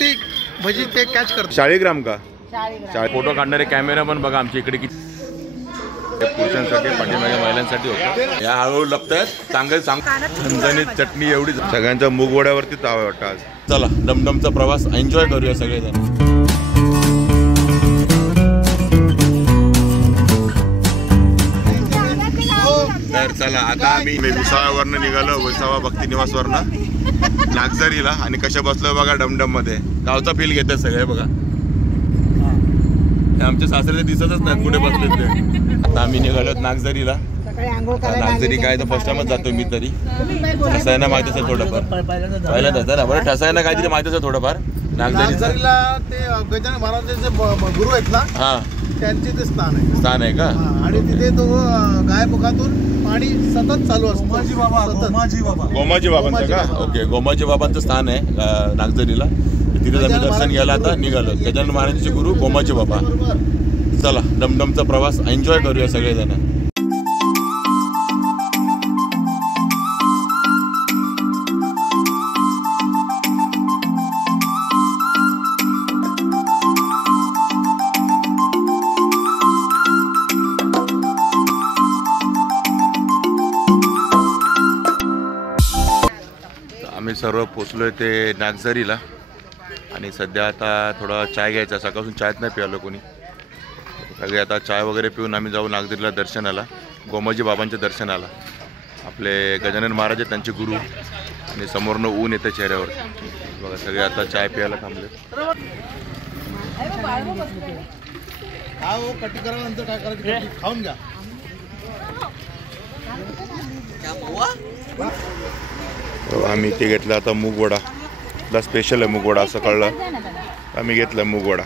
ते भजी ते कॅच करतो. 40 ग्राम का? 40. फोटो काढणारे कॅमेरा पण बघा आमच्या इकडे किती पुरुषांसाठी पाठीमागे महिलांसाठी होतं. या हळूहळू लपतायत. चांगलं झणझणीत चटणी एवढी सगळ्यांच्या मूग वड्यावरती ताव वाटतं आज. चला डमडमचा प्रवास एन्जॉय करूया सगळेजण. तर चला आता आम्ही विसाव्यावरनं निघालो. विसावा भक्ती निवासवरनं नागझरीला. आणि कशा बसलो बघा डमडम मध्ये. गावचा फील घेतात सगळे बघा. आमच्या सासरे दिसतच नाही कुठे बसले ते. आता आम्ही निघालो नागझरीला. नागझरी काय तर फर्स्ट टाइमच जातो मी तरी. ठसायला माहिती असेल थोडंफार. पहिल्यांदाच ना बरं ठसायला काहीतरी माहिती असेल थोडंफार. नागझरीला ते गजानन महाराजांचे गुरु आहेत ना. हा त्यांचे ते स्थान आहे का? आणि तिथे तो गायमुखातून पाणी सतत चालू असतं. गोमाजी बाबांचं का? ओके. गोमाजी बाबांचं स्थान आहे नागझरीला. तिथे आम्ही दर्शन घ्यायला आता निघालो. गजानन महाराजांचे गुरु गोमाजी बाबा. चला डमडमचा प्रवास एन्जॉय करूया सगळेजण. आम्ही सर्व पोचलोय ते नागझरीला. आणि सध्या आता थोडा चाय घ्यायचा. सकाळपासून चायच नाही प्यायलो कोणी. सगळे आता चाय वगैरे पिऊन आम्ही जाऊ नागझरीला दर्शनाला. गोमाजी बाबांच्या दर्शनाला. आपले गजानन महाराज आहेत त्यांचे गुरु. आणि समोरनं ऊन येतं चेहऱ्यावर बघा. सगळे आता चाय प्यायला थांबले. खाऊन घ्या. आम्ही ते घेतलं आता मूगवडा. स्पेशल आहे मूगवडा असं कळलं. आम्ही घेतलं मूगवडा.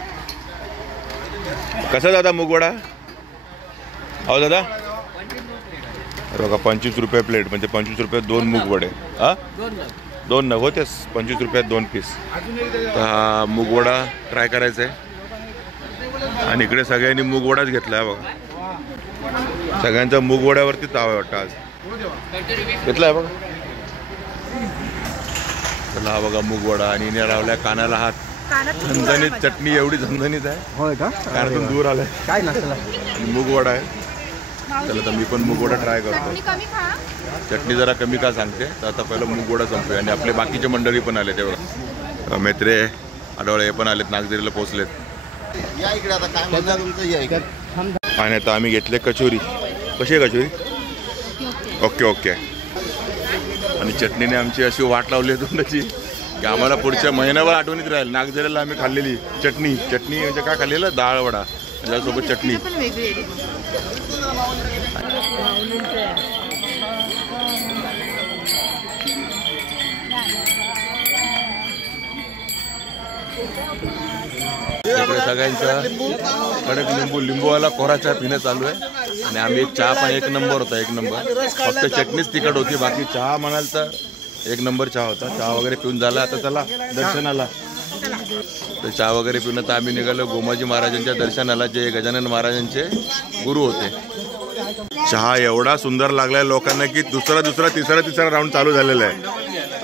कसा दादा मूगवडा? हो दादा बघा 25 रुपये प्लेट. म्हणजे 25 रुपयात 2 मूगवडे. हा 2 न होतेच 25 रुपयात 2 पीस. तर हा मूगवडा ट्राय करायचा आहे. आणि इकडे सगळ्यांनी मूगवडाच घेतला आहे बघा. सगळ्यांचा मूगवड्यावरती ताव आहे वाटतं आज. घेतला आहे बघा. चला बघा मूगवडा. आणि लावल्या कानाला हात. झणझणीत चटणी एवढी झणझणीत आहे. होय का? कानातून दूर आलाय. काय नसलं. मूगवडा आहे. चला तर मी पण मूगवडा ट्राय करतो. चटणी जरा कमी का सांगते. तर आता पहिलं मूगवडा संपूया. आणि आपले बाकीचे मंडळी पण आले तेव्हा. मेत्रे आडवळे हे पण आलेत. नागझरीला पोहोचलेत. आणि आता आम्ही घेतले कचोरी. कशी आहे कचोरी? Okay okay. आणि चटणीने आमची अशी वाट लावली आहे तोंडाची की आम्हाला पुढच्या महिन्याभर आठवणीत राहील. नागझरीला आम्ही खाल्लेली चटणी. चटणी म्हणजे काय खाल्लेलं? डाळ वडा त्याच्यासोबत चटणी. इकडे सगळ्यांचा कडक लिंबूवाला कोरा चहा पिणं चालू आहे. आणि आम्ही चहा पण एक नंबर होता. 1 नंबर. फक्त चटणीच तिखट होती. बाकी चहा म्हणाल तर 1 नंबर चहा होता. चहा वगैरे पिऊन झाला. आता चला दर्शनाला. तर चहा वगैरे पिऊन आता आम्ही निघालो गोमाजी महाराजांच्या दर्शनाला. जे गजानन महाराजांचे गुरु होते. चहा एवढा सुंदर लागलाय लोकांना की दुसरा तिसरा राऊंड चालू झालेला आहे.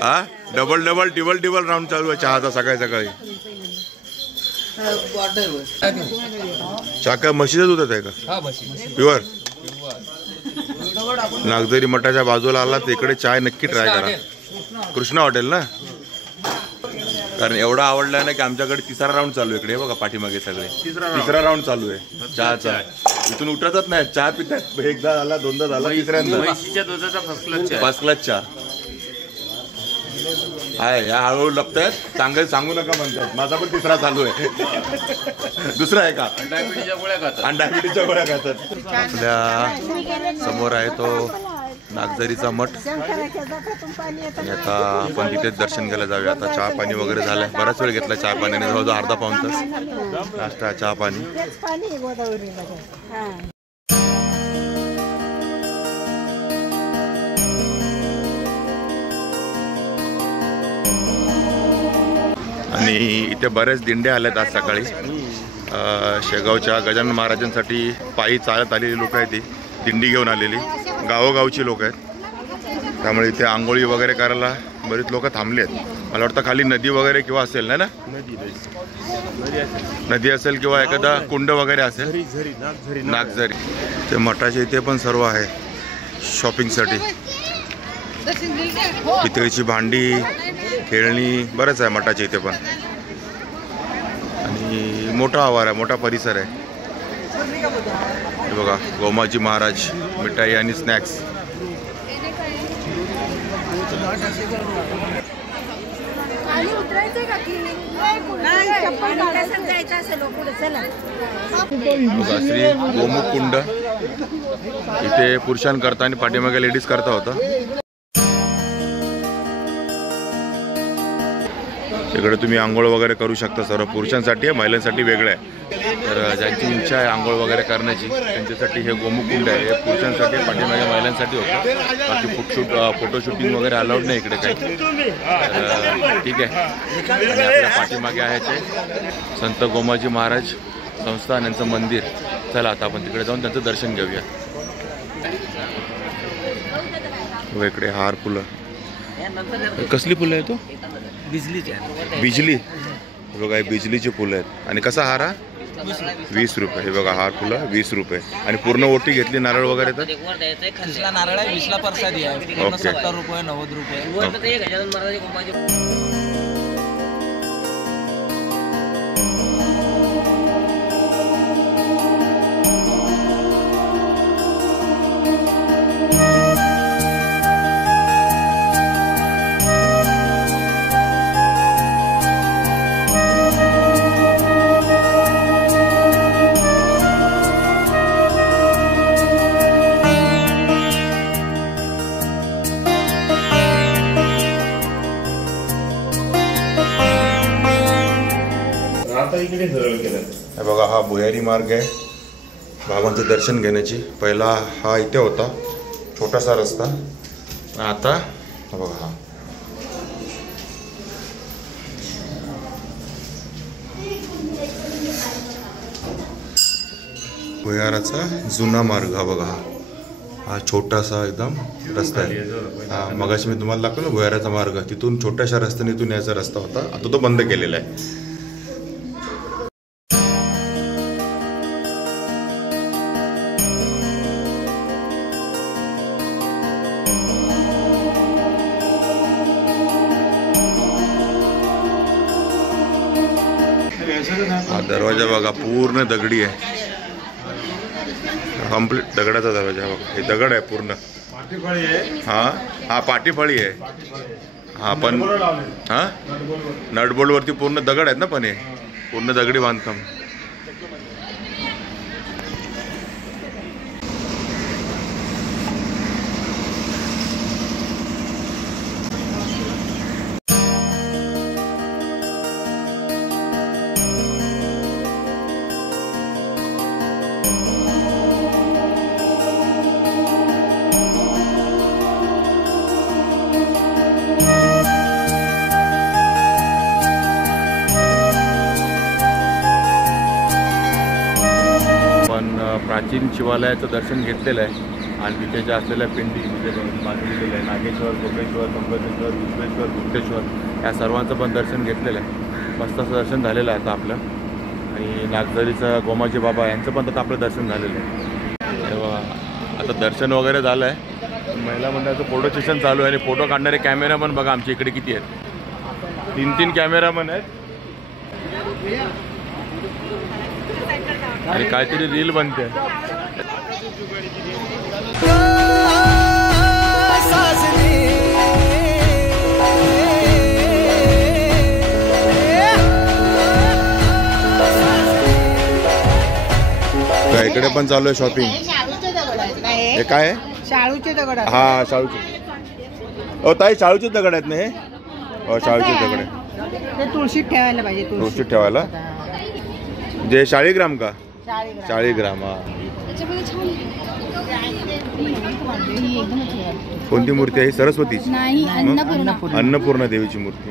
हा डबल राऊंड चालू आहे चहाचा सकाळी सकाळी. चहा काय म्हशीचं दूध आहे का? प्युअर. नागझरी मठाच्या बाजूला आला तर इकडे चाय नक्की ट्राय करा. कृष्णा हॉटेल ना. कारण एवढा आवडला ना की आमच्याकडे 3रा राऊंड चालू आहे. इकडे बघा पाठीमागे सगळे 3रा राऊंड चालू आहे चहाचा. इथून उठतच नाही. चहा पितात. एकदा झाला, दोनदा झाला, तिसऱ्यांदा फर्स्ट क्लास चहा आहे. या हळूहळू लपतायत. सांगू नका म्हणतात. माझा पण 3रा चालू आहे. दुसरा आहे का? डायबिटीच्या गोळ्या खातात. आपल्या समोर आहे तो नागझरीचा मठ. आणि आता आपण तिथेच दर्शन घ्यायला जाऊया. आता चहा पाणी वगैरे झालंय. बराच वेळ घेतला चहा पाण्याने. जवळजवळ अर्धा पाऊण तास नाश्ता चहा पाणी. आणि इथे बऱ्याच दिंड्या आल्यात आज सकाळी. शेगावच्या गजानन महाराजांसाठी पायी चालत आलेली लोक आहेत. ती दिंडी घेऊन आलेली गावोगावची लोक आहेत. त्यामुळे इथे आंघोळी वगैरे करायला बरीच लोक थांबली आहेत. मला वाटतं खाली नदी वगैरे किंवा असेल ना नदी असेल किंवा एखादा कुंड वगैरे असेल. नागझरी. ते मठाच्या इथे पण सर्व आहे शॉपिंगसाठी. पितळीची भांडी, खेळणी बरंच आहे मठाच्या इथे पण. आणि मोठा आवार आहे, मोठा परिसर आहे. हे बघा गोमाजी महाराज मिठाई आणि स्नॅक्स. श्री गोमुख कुंड. इथे पुरुषांकरता आणि पाठीमागे लेडीज करता होता. इकडे तुम्ही आंघोळ वगैरे करू शकता. सर्व पुरुषांसाठी आहे, महिलांसाठी वेगळं आहे. तर ज्यांची इच्छा आहे आंघोळ वगैरे करण्याची त्यांच्यासाठी हे गोमुख कुंड आहे. हे पुरुषांसाठी, पाठीमागे महिलांसाठी होतं. बाकी फोटो शूटिंग वगैरे अलाउड नाही इकडे काही. ठीक आहे. आणि आपल्या पाठीमागे आहे ते संत गोमाजी महाराज संस्थान यांचं मंदिर. चला आता आपण तिकडे जाऊन त्यांचं दर्शन घेऊया. इकडे हार फुलं. कसली फुलं आहे तो? बिजली. हे बघा हे बिजलीची फुलं आहेत. आणि कसा हार हा? 20 रुपये. हे बघा हार फुलं 20 रुपये. आणि पूर्ण ओटी घेतली नारळ वगैरे तर नारळ आहे 20ला प्रसादी आहे. 70 रुपये 90 रुपये. हे बघा हा भुयारी मार्ग आहे बाबांचं दर्शन घेण्याची. पहिला हा इथे होता छोटासा रस्ता. आता बघा हा भुयाराचा जुना मार्ग. हा बघा हा छोटासा एकदम रस्ता आहे. हा मगाशी मी तुम्हाला दाखवलं भुयाराचा मार्ग. तिथून छोट्याशा रस्त्याने इथून यायचा रस्ता होता. आता तो बंद केलेला आहे. हा दरवाजा बघा पूर्ण दगडी आहे. कम्प्लीट दगडाचा दरवाजा बघा. हे दगड आहे पूर्ण. हा पाटीफळी आहे. हा पण हा नटबोल्ट वरती पूर्ण दगड आहेत ना. पण हे पूर्ण दगडी बांधकाम. प्राचीन शिवालयाचं दर्शन घेतलेलं आहे. आणि तिथे ज्या असलेल्या पिंडी तिथे बांधलेल्या आहे नागेश्वर, सोमेश्वर, त्र्यंबकेश्वर, विश्वेश्वर, गुप्तेश्वर या सर्वांचं पण दर्शन घेतलेलं आहे. मस्त असं दर्शन झालेलं आहे आता आपलं. आणि नागझरीचं गोमाजी बाबा यांचं पण आता आपलं दर्शन झालेलं आहे. तेव्हा आता दर्शन वगैरे झालं आहे. महिला मंडळाचं फोटो सेशन चालू आहे. आणि फोटो काढणारे कॅमेरामन बघा आमच्या इकडे किती आहेत. 3 कॅमेरामन आहेत. आणि काहीतरी रील बनते. इकडे पण चालू आहे शॉपिंग. हे काय आहे? शाळूचे दगड. हा शाळूचे. ताई शाळूचे दगड आहेत ना हे? शाळूचे दगड आहे. तुळशीत ठेवायला पाहिजे. तुळशीत ठेवायला. जे 40 ग्राम का? 40 ग्राम. हा कोणती मूर्ती आहे? सरस्वती. अन्नपूर्णा देवीची मूर्ती.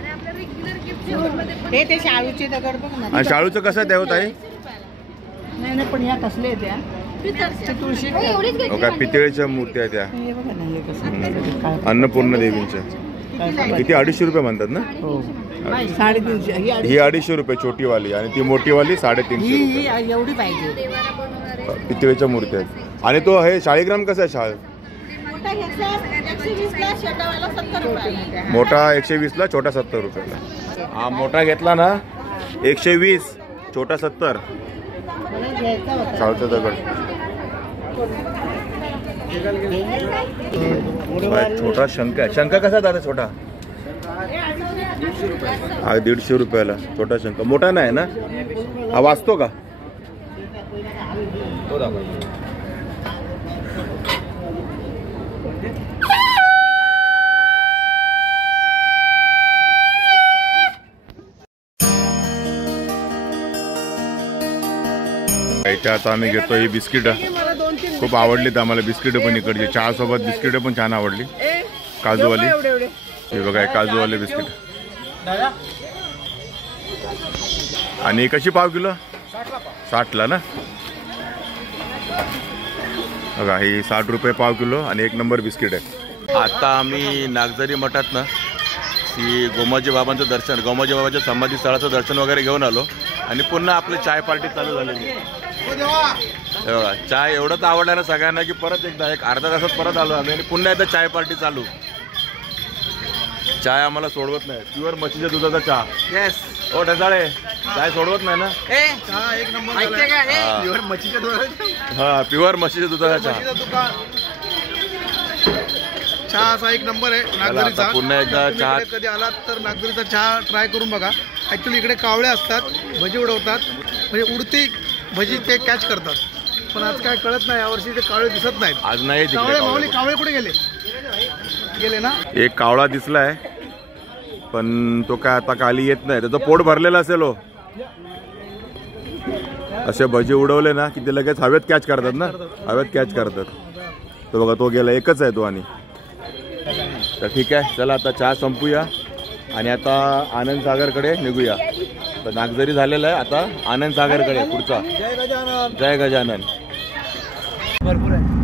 ते शाळूचे दगड बघ ना. आणि शाळूचं कसं आहे देवत आहे? नाही पण या कसले त्या तुळशी काय पितळेच्या मूर्त्या त्या अन्नपूर्णा देवींच्या. किती 250 रुपये म्हणतात ना? हो 350 ही 250 रुपये छोटीवाली आणि ती मोठीवाली 350 ही एवढी पाहिजे. पितळेच्या मूर्ती आहेत. आणि तो हे शाळीग्राम कसा आहे? शाळ मोठा 120 ला, छोटा 70 रुपयाला. हा मोठा घेतला ना 120, छोटा 70. शाळचा दगड छोटा शंख आहे. शंख कसा दादा? छोटा 150 रुपयाला छोटा शंख. मोठा नाही ना हा? वाचतो का? इथे आता आम्ही घेतो ही बिस्किट. खूप आवडलीत आम्हाला बिस्किट पण इकडची. चहा सोबत बिस्किट पण छान आवडली. काजूवाली हे बघा, काजूवाले बिस्किट. आणि कशी पाव किलो? 60 ला ना? बघा ही 60 रुपये पाव किलो आणि 1 नंबर बिस्किट आहे. आता आम्ही नागझरी मठात ना ती गोमाजी बाबांचं दर्शन, गोमाजी बाबाच्या समाधी स्थळाचं दर्शन वगैरे घेऊन आलो आणि पुन्हा आपली चाय पार्टी चालू झालेली. बघा चाय एवढंच आवडलं ना सगळ्यांना की परत एकदा एक अर्धा तासात परत आलो आम्ही आणि पुन्हा एकदा चाय पार्टी चालू. चाय आम्हाला सोडवत नाही. प्युअर म्हशीच्या दुधाचा चहा. येस. ओ ढसाळे, चाय सोडवत नाही ना? चहा एक नंबर माहितीये का? प्युअर म्हशीच्या दुधाचा हा प्युअर म्हशीच्या दुधाचा चहा. दुकान चहा असा एक नंबर आहे चला नागझरीचा. आता पुन्हा एकदा चहा. तुम्ही कधी आलात तर नागझरीचा चहा ट्राय करून बघा. ऍक्च्युली इकडे कावळे असतात, भजी उडवतात, म्हणजे उडती भजी ते कॅच करतात. पण आज काय कळत नाही, यावर्षी ते कावळे दिसत नाहीत. आज नाही तिकडे कावळे माऊली, कावळे. कावळे कुठे गेले? गेले ना? एक कावळा दिसलाय पण तो काय आता खाली येत नाही. त्याचं पोट भरलेलं असेल. हो असे भजी उडवले ना की ते लगेच हवेत कॅच करतात ना, हवेत कॅच करतात. तो बघा तो गेला, एकच आहे तो. आणि तर ठीक आहे, चला आता चहा संपूया आणि आता आनंद सागरकडे निघूया. तर नागझरी झालेला आहे, आता आनंद सागरकडे पुढचा. जय गजानन. भरपूर आहे.